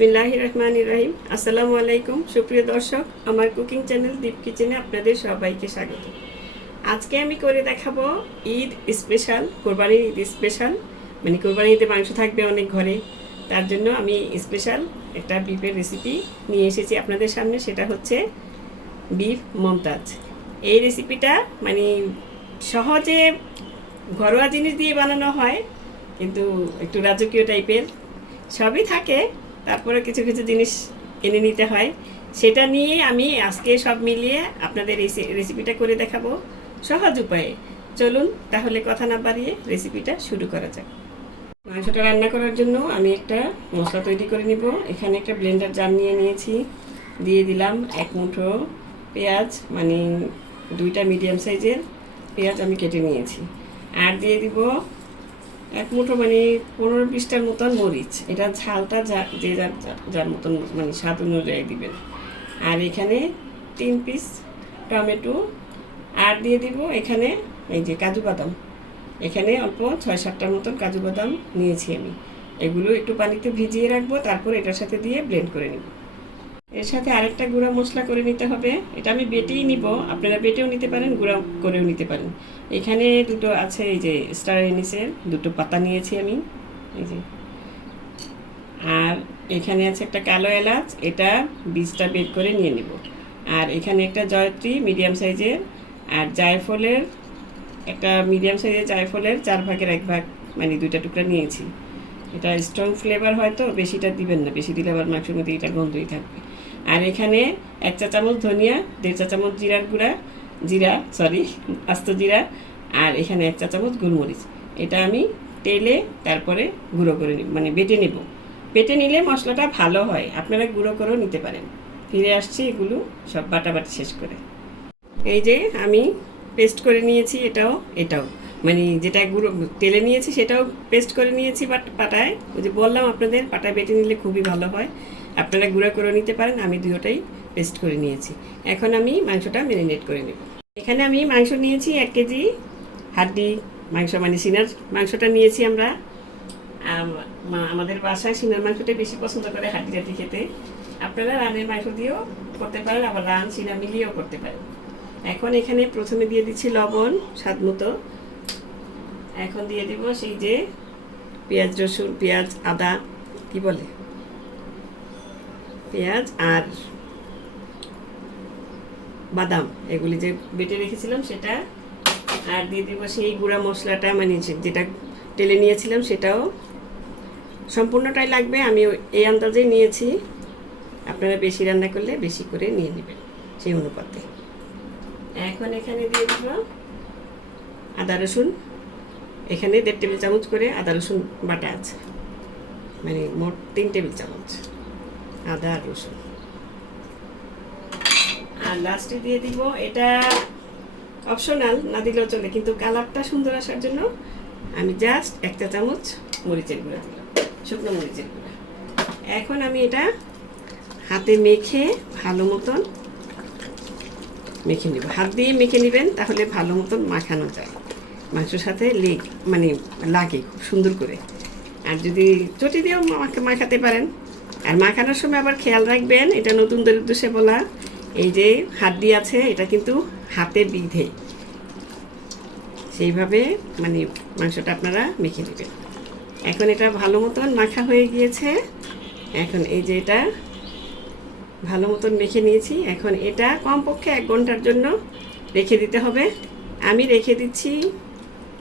বিসমিল্লাহির রহমানির রহিম। আসসালামু আলাইকুম সুপ্রিয় দর্শক, আমার কুকিং চ্যানেল দীপ কিচেনে আপনাদের সবাইকে স্বাগত। আজকে আমি করে দেখাবো ঈদ স্পেশাল, কোরবানির ঈদ স্পেশাল, মানে কোরবানির ঈদে মাংস থাকবে অনেক ঘরে, তার জন্য আমি স্পেশাল একটা বিফের রেসিপি নিয়ে এসেছি আপনাদের সামনে। সেটা হচ্ছে বিফ মমতাজ। এই রেসিপিটা মানে সহজে ঘরোয়া জিনিস দিয়ে বানানো হয়, কিন্তু একটু রাজকীয় টাইপের সবই থাকে, তারপরে কিছু কিছু জিনিস এনে নিতে হয়। সেটা নিয়ে আমি আজকে সব মিলিয়ে আপনাদের এই রেসিপিটা করে দেখাবো সহজ উপায়ে। চলুন তাহলে কথা না বাড়িয়ে রেসিপিটা শুরু করা যাক। মাংসটা রান্না করার জন্য আমি একটা মশলা তৈরি করে নিব। এখানে একটা ব্লেন্ডার জার নিয়ে নিয়েছি, দিয়ে দিলাম এক মুঠো পেঁয়াজ, মানে দুইটা মিডিয়াম সাইজের পেঁয়াজ আমি কেটে নিয়েছি। আর দিয়ে দিব এক মুঠো মানে 15-20টার মতন মরিচ। এটা ঝালটা যে যার মতন মানে স্বাদ অনুযায়ী দিবেন। আর এখানে 3 পিস টমেটো। আর দিয়ে দিব এখানে এই যে কাজু বাদাম, এখানে অল্প 6-7টার মতন কাজু বাদাম নিয়েছি আমি। এগুলো একটু পানিতে ভিজিয়ে রাখবো, তারপর এটার সাথে দিয়ে ব্লেন্ড করে নিব। এর সাথে আরেকটা গুঁড়া মশলা করে নিতে হবে। এটা আমি বেটেই নিব, আপনারা বেটেও নিতে পারেন, গুঁড়া করেও নিতে পারেন। এখানে দুটো আছে, এই যে স্টার এনিসের দুটো পাতা নিয়েছি আমি, এই যে। আর এখানে আছে একটা কালো এলাচ, এটা বীজটা বের করে নিয়ে নিব। আর এখানে একটা জয়ত্রী মিডিয়াম সাইজের, আর জায়ফলের একটা মিডিয়াম সাইজের জায়ফলের 4 ভাগের 1 ভাগ মানে 2টা টুকরা নিয়েছি। এটা স্ট্রং ফ্লেভার হয়তো বেশিটা দিবেন না, বেশি দিলে আবার মাংসের মধ্যে এটা গন্ধই থাকবে। আর এখানে 1 চা চামচ ধনিয়া, 1.5 চা চামচ আস্ত জিরা, আর এখানে 1 চা চামচ গোলমরিচ। এটা আমি তেলে তারপরে গুঁড়ো করে নিব, মানে বেটে নেব। বেটে নিলে মশলাটা ভালো হয়, আপনারা গুঁড়ো করেও নিতে পারেন। ফিরে আসছি এগুলো সব বাটাবাটি শেষ করে। এই যে আমি পেস্ট করে নিয়েছি, এটাও মানে যেটা গুঁড়ো তেলে নিয়েছি সেটাও পেস্ট করে নিয়েছি, বাট পাটায়, ওই যে বললাম আপনাদের পাটায় বেটে নিলে খুবই ভালো হয়। আপনারা গুঁড়ো করে নিতে পারেন, আমি দুটোটাই পেস্ট করে নিয়েছি। এখন আমি মাংসটা ম্যারিনেট করে নেব। এখানে আমি মাংস নিয়েছি 1 কেজি হাড্ডি মাংস, মানে সিনার মাংসটা নিয়েছি আমরা। আমাদের বাসায় সিনার মাংসটাই বেশি পছন্দ করে হাড্ডি টাড্ডি খেতে। আপনারা রানের মাংস দিয়েও করতে পারেন, আবার রান সিনা মিলিয়েও করতে পারেন। এখন এখানে প্রথমে দিয়ে দিচ্ছি লবণ স্বাদ মতো। এখন দিয়ে দিব সেই যে পেঁয়াজ, রসুন, পেঁয়াজ, আদা, কি বলে, পেঁয়াজ আর বাদাম, এগুলি যে বেটে রেখেছিলাম সেটা। আর দিয়ে দিব সেই গুঁড়া মশলাটা, মানে যেটা টেলে নিয়েছিলাম সেটাও। সম্পূর্ণটাই লাগবে, আমি এই আন্দাজেই নিয়েছি। আপনারা বেশি রান্না করলে বেশি করে নিয়ে নেবেন সেই অনুপাতে। এখন এখানে দিয়ে দিব আদা রসুন। এখানে 1.5 টেবিল চামচ করে আদা রসুন বাটা আছে, মানে মোট 3 টেবিল চামচ আদা আর রসুন। আর লাস্টে দিয়ে দিব, এটা অপশনাল, না দিলেও চলে, কিন্তু কালারটা সুন্দর আসার জন্য আমি জাস্ট 1 চা চামচ মরিচের গুঁড়া দিলাম, শুকনো মরিচের গুঁড়া। এখন আমি এটা হাতে মেখে ভালো মতন মেখে নেব। হাত দিয়ে মেখে নেবেন, তাহলে ভালো মতন মাখানো যায়, মাংসের সাথে মানে লাগে খুব সুন্দর করে। আর যদি চটি দিয়েও মাখাতে পারেন। আর মাখানোর সময় আবার খেয়াল রাখবেন, এটা নতুনদের উদ্দেশ্যে বলা, এই যে হাড্ডি আছে এটা কিন্তু হাতে বিধে, সেইভাবে মানে মাংসটা আপনারা মেখে নেবেন। এখন এটা ভালো মতন মাখা হয়ে গিয়েছে। এখন এই যে এটা ভালো মতন মেখে নিয়েছি। এখন এটা কমপক্ষে 1 ঘন্টার জন্য রেখে দিতে হবে। আমি রেখে দিচ্ছি,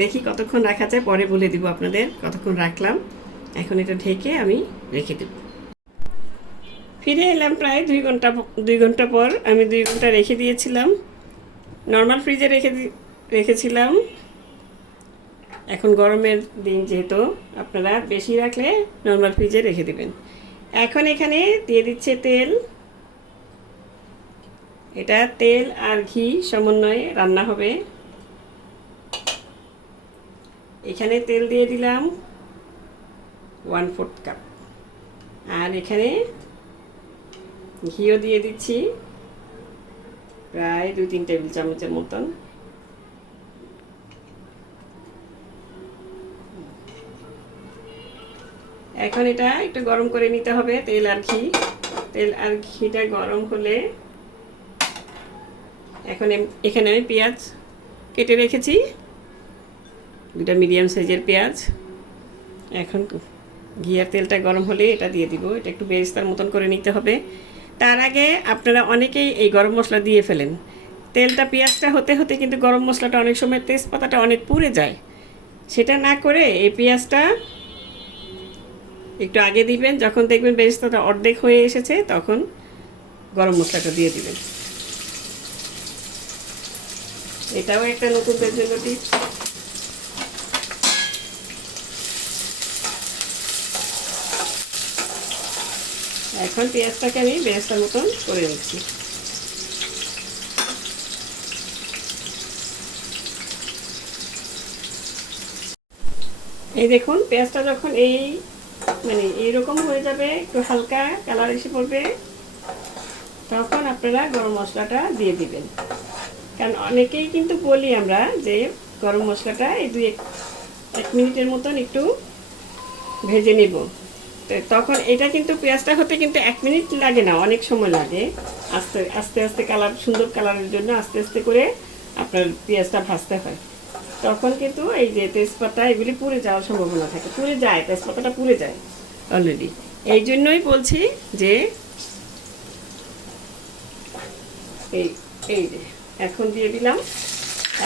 দেখি কতক্ষণ রাখা যায়, পরে বলে দিব আপনাদের কতক্ষণ রাখলাম। এখন এটা ঢেকে আমি রেখে দেব। ফিরে এলাম প্রায় 2 ঘন্টা পর। আমি 2 ঘন্টা রেখে দিয়েছিলাম, নর্মাল ফ্রিজে রেখেছিলাম। এখন গরমের দিন যেহেতু, আপনারা বেশি রাখলে নর্মাল ফ্রিজে রেখে দেবেন। এখন এখানে দিয়ে দিচ্ছে তেল। এটা তেল আর ঘি সমন্বয়ে রান্না হবে। এখানে তেল দিয়ে দিলাম 1/4 কাপ, আর এখানে ঘিও দিয়ে দিচ্ছি প্রায় 2-3 টেবিল চামচের মতন। এখন এটা একটু গরম করে নিতে হবে, তেল আর ঘি। তেল আর ঘিটা গরম হলে এখন এখানে আমি পেঁয়াজ কেটে রেখেছি, 2টা মিডিয়াম সাইজের পেঁয়াজ। এখন ঘি আর তেলটা গরম হলে এটা দিয়ে দিব। এটা একটু বেরেস্তার মতন করে নিতে হবে। তার আগে আপনারা অনেকেই এই গরম মশলা দিয়ে ফেলেন। তেলটা পেঁয়াজটা হতে হতে কিন্তু গরম মশলাটা অনেক সময় তেজপাতাটা অনেক পুড়ে যায়। সেটা না করে এই পেঁয়াজটা একটু আগে দিবেন, যখন দেখবেন বেরেস্তাটা অর্ধেক হয়ে এসেছে তখন গরম মশলাটা দিয়ে দিবেন। এটাও একটা নতুনদের জন্য টিপস। এখন পেঁয়াজটাকে আমি বেরেস্তার মতন করে নিচ্ছি। এই দেখুন পেঁয়াজটা যখন এইরকম হয়ে যাবে, একটু হালকা কালার এসে পড়বে, তখন আপনারা গরম মশলাটা দিয়ে দিবেন। কারণ অনেকেই কিন্তু বলি আমরা যে গরম মশলাটা এই 1 মিনিটের মতন একটু ভেজে নিব। তো তখন এটা কিন্তু পেঁয়াজটা হতে কিন্তু 1 মিনিট লাগে না, অনেক সময় লাগে। আস্তে আস্তে আস্তে কালার, সুন্দর কালারের জন্য আস্তে আস্তে করে আপনার পেঁয়াজটা ভাজতে হয়। তখন কিন্তু এই যে তেজপাতা এগুলি পুড়ে যাওয়ার সম্ভাবনা থাকে, পুড়ে যায়, তেজপাতাটা পুড়ে যায় অলরেডি। এই জন্যই বলছি যে এই যে এখন দিয়ে দিলাম,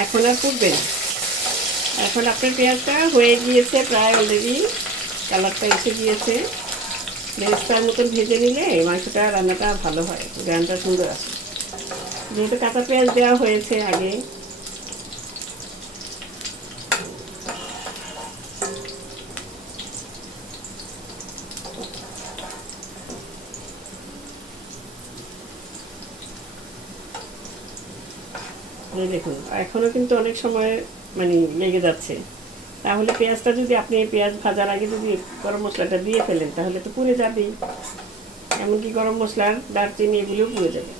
এখন আর পুড়বে না। এখন আপনার পেঁয়াজটা হয়ে গিয়েছে প্রায়, অলরেডি কালারটা এসে গিয়েছে। বেরেস্তার মতন ভেজে নিলে মাংসটা, রান্নাটা ভালো হয়, গ্রানটা সুন্দর আসে, যেহেতু কাঁচা পেঁয়াজ দেওয়া হয়েছে আগে। দেখুন এখনও কিন্তু অনেক সময় লেগে যাচ্ছে। তাহলে পেঁয়াজটা যদি আপনি পেঁয়াজ ভাজার আগে যদি গরম মশলাটা দিয়ে ফেলেন তাহলে তো পুড়ে যাবেই। এমনকি গরম মশলার দারচিনি এগুলোও পুড়ে যাবে,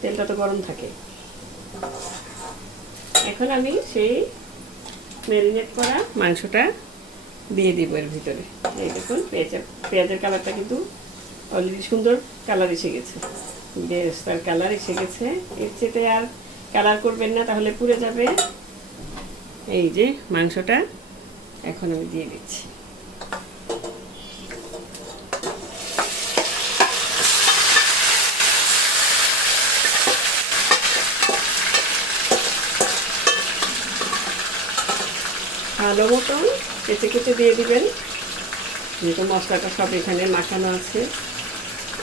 তেলটা তো গরম থাকে। এখন আমি সেই ম্যারিনেট করা মাংসটা দিয়ে দিব এর ভিতরে। এই দেখুন পেঁয়াজের কালারটা কিন্তু অলরেডি সুন্দর কালার এসে গেছে, বেরেস্তার কালার এসে গেছে। এর চেয়ে আর কালার করবেন না, তাহলে পুড়ে যাবে। এই যে মাংসটা এখন আমি দিয়ে দিচ্ছি। ভালো মতন কেটে কেটে দিয়ে দিবেন, যেহেতু মশলাটা সব এখানে মাখানো আছে।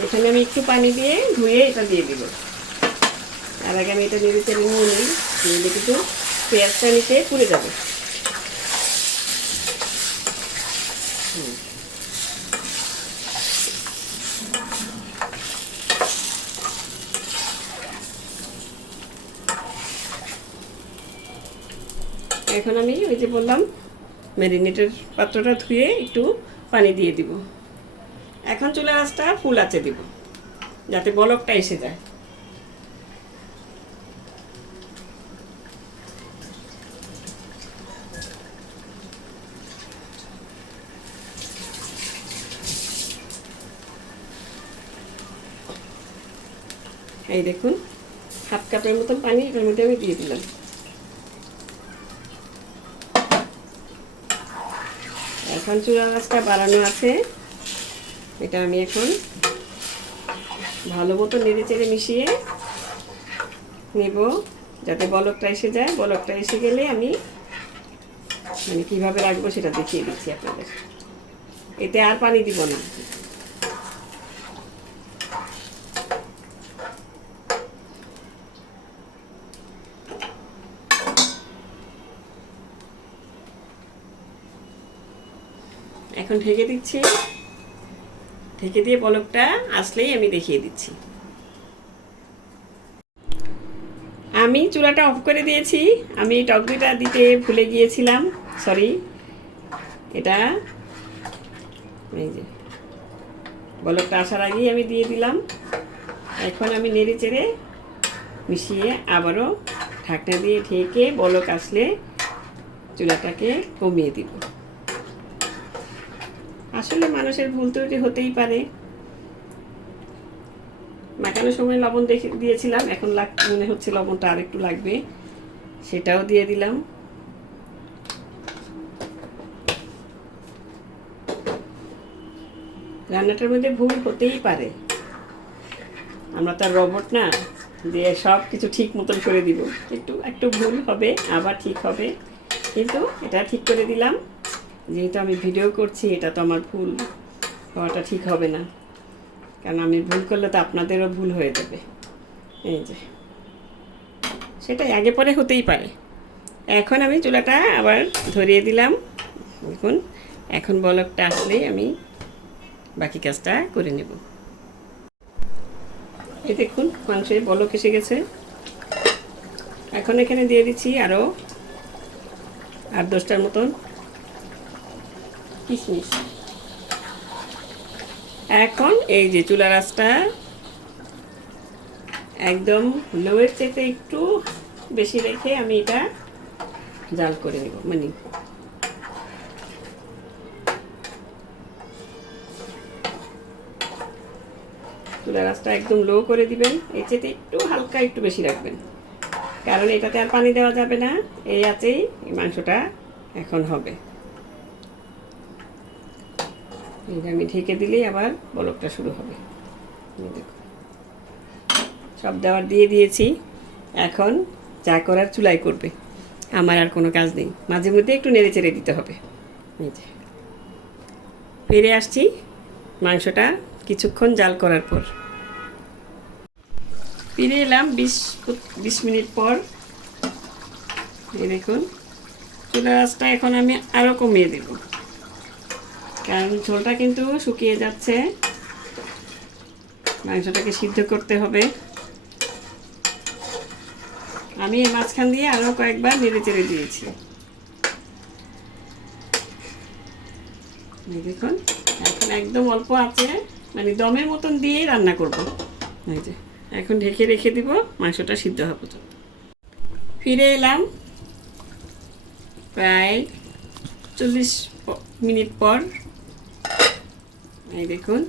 এখানে আমি একটু পানি দিয়ে ধুয়ে এটা দিয়ে দিব। আর আগে আমি এটা নেড়ে চেড়ে নিয়ে নিই, নিলে কিন্তু পেঁয়াজটা নিচে পুড়ে যাবে। এখন আমি ওই যে বললাম ম্যারিনেটের পাত্রটা ধুয়ে একটু পানি দিয়ে দিব। এখন চুলার আঁচটা ফুল আঁচে দিব, যাতে বলকটা এসে যায়। এই দেখুন 1/2 কাপের মতন পানি এটার মধ্যে আমি দিয়ে দিলাম। এখন চুলার আঁচটা বাড়ানো আছে, এটা আমি এখন ভালো মতো নেড়ে চেড়ে মিশিয়ে নেব, যাতে বলকটা এসে যায়। বলকটা এসে গেলে আমি কিভাবে রাখবো সেটা দেখিয়ে দিচ্ছি আপনাদের। এতে আর পানি দিব না। এখন ঢেকে দিচ্ছি, ঢেকে দিয়ে বলকটা আসলেই আমি দেখিয়ে দিচ্ছি। আমি চুলাটা অফ করে দিয়েছি। আমি টক দইটা দিতে ভুলে গিয়েছিলাম, সরি। এটা এই যে বলকটা আসার আগেই আমি দিয়ে দিলাম। এখন আমি নেড়ে চেড়ে মিশিয়ে আবারও ঢাকনা দিয়ে ঢেকে বলক আসলে চুলাটাকে কমিয়ে দিব। আসলে মানুষের ভুল ত্রুটি হতেই পারে। মাখানোর সময় লবণ দেখে দিয়েছিলাম, এখন মনে হচ্ছে লবণটা আর একটু লাগবে, সেটাও দিয়ে দিলাম। রান্নাটার মধ্যে ভুল হতেই পারে, আমরা তার রোবট না দিয়ে সব কিছু ঠিক মতন করে দিব। একটু একটু ভুল হবে, আবার ঠিক হবে, কিন্তু এটা ঠিক করে দিলাম। যেহেতু আমি ভিডিও করছি, এটা তো আমার ভুল হওয়াটা ঠিক হবে না, কারণ আমি ভুল করলে তো আপনাদেরও ভুল হয়ে যাবে। এই যে সেটাই আগে পরে হতেই পারে। এখন আমি চুলাটা আবার ধরিয়ে দিলাম। দেখুন, এখন বলকটা আসলেই আমি বাকি কাজটা করে নেব। এই দেখুন, মাংসের বলক এসে গেছে। এখন এখানে দিয়ে দিচ্ছি আরও 8-10টার মতন কিশমিশ। এখন এই যে চুলার আঁচটা একদম লোয়ের চেয়ে একটু বেশি রেখে আমি এটা জাল করে নেব। মানে চুলার আঁচটা একদম লো করে দিবেন, এর চেয়ে একটু হালকা একটু বেশি রাখবেন, কারণ এটাতে আর পানি দেওয়া যাবে না। এই আঁচেই এই মাংসটা এখন হবে। এটা আমি ঢেকে দিলেই আবার বলকটা শুরু হবে। সব দেওয়ার দিয়ে দিয়েছি, এখন যা করার চুলাই করবে, আমার আর কোনো কাজ নেই। মাঝে মধ্যে একটু নেড়ে চেড়ে দিতে হবে। ফিরে আসছি মাংসটা কিছুক্ষণ জাল করার পর। ফিরে এলাম 20 মিনিট পর। এই দেখুন, চুলার আঁচটা এখন আমি আরও কমিয়ে দেব, কারণ ঝোলটা কিন্তু শুকিয়ে যাচ্ছে। মাংসটাকে সিদ্ধ করতে হবে। আমি এই মাঝখান দিয়ে আরও কয়েকবার নেড়ে চেড়ে দিয়েছি। দেখুন, এখন একদম অল্প আছে, মানে দমের মতন দিয়েই রান্না করব। এই যে এখন ঢেকে রেখে দিব মাংসটা সিদ্ধ হওয়া পর্যন্ত। ফিরে এলাম প্রায় 40 মিনিট পর। এই দেখুন,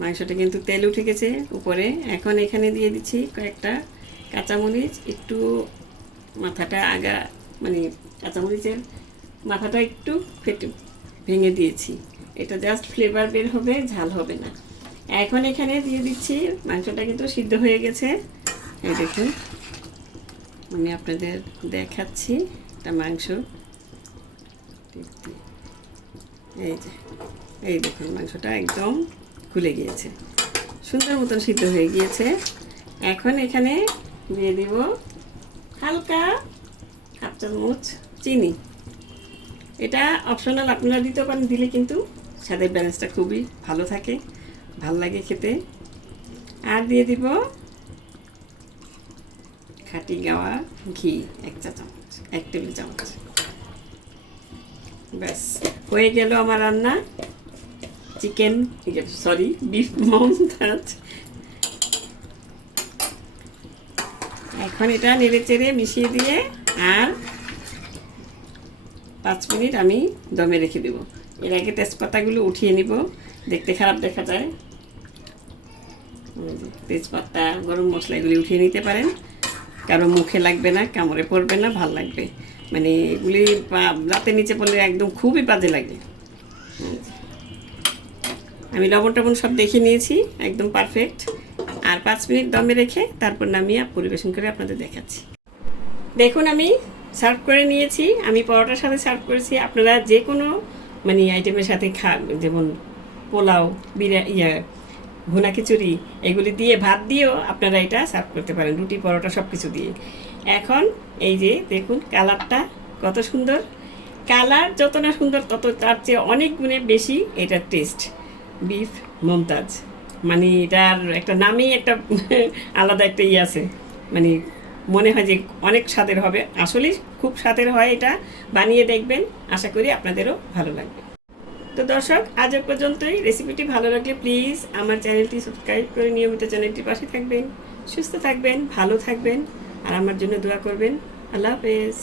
মাংসটা কিন্তু তেল উঠে গেছে উপরে। এখন এখানে দিয়ে দিচ্ছি কয়েকটা কাঁচামরিচ, একটু মাথাটা আগা, মানে কাঁচামরিচের মাথাটা একটু ভেঙে দিয়েছি। এটা জাস্ট ফ্লেভার বের হবে, ঝাল হবে না। এখন এখানে দিয়ে দিচ্ছি, মাংসটা কিন্তু সিদ্ধ হয়ে গেছে। এই দেখুন, আমি আপনাদের দেখাচ্ছি এটা মাংস। এই যে, এই দেখুন, মাংসটা একদম খুলে গিয়েছে, সুন্দর মতন সিদ্ধ হয়ে গিয়েছে। এখন এখানে দিয়ে দিব হালকা 1/2 চামচ চিনি। এটা অপশনাল, আপনারা দিতে পারেন, দিলে কিন্তু স্বাদের ব্যালেন্সটা খুবই ভালো থাকে, ভাল লাগে খেতে। আর দিয়ে দিব খাঁটি গাওয়া ঘি 1 চা চামচ, 1 টেবিল চামচ। ব্যাস হয়ে গেল আমার রান্না, বিফ মমতাজ। এখন এটা নেড়ে চেড়ে মিশিয়ে দিয়ে আর 5 মিনিট আমি দমে রেখে দেব। এর আগে তেজপাতাগুলো উঠিয়ে নিব, দেখতে খারাপ দেখা যায়। তেজপাতা, গরম মশলা এগুলি উঠিয়ে নিতে পারেন, কারো মুখে লাগবে না, কামড়ে পড়বে না, ভাল লাগবে। মানে এগুলি রাতের নিচে পড়লে একদম খুবই বাজে লাগে। আমি লবণ টবণ সব দেখে নিয়েছি, একদম পারফেক্ট। আর 5 মিনিট দমে রেখে তারপর নামিয়ে পরিবেশন করে আপনাদের দেখাচ্ছি। দেখুন, আমি সার্ভ করে নিয়েছি। আমি পরোটার সাথে সার্ভ করেছি, আপনারা যে কোনো মানে আইটেমের সাথে যেমন পোলাও, ভুনা খিচুড়ি, এগুলি দিয়ে ভাত দিয়েও আপনারা এটা সার্ভ করতে পারেন, রুটি পরোটা সব কিছু দিয়ে। এখন এই যে দেখুন, কালারটা কত সুন্দর। কালার যত না সুন্দর, তত তার চেয়ে অনেক গুণে বেশি এটার টেস্ট। বিফ মমতাজ, মানে এটার একটা নামেই একটা আলাদা একটা আছে, মানে মনে হয় যে অনেক স্বাদের হবে। আসলেই খুব স্বাদের হয়, এটা বানিয়ে দেখবেন, আশা করি আপনাদেরও ভালো লাগবে। তো দর্শক, আজ পর্যন্তই। রেসিপিটি ভালো লাগলে প্লিজ আমার চ্যানেলটি সাবস্ক্রাইব করে নিয়মিত চ্যানেলটির পাশে থাকবেন। সুস্থ থাকবেন, ভালো থাকবেন, আর আমার জন্য দোয়া করবেন। আল্লাহ হাফেজ।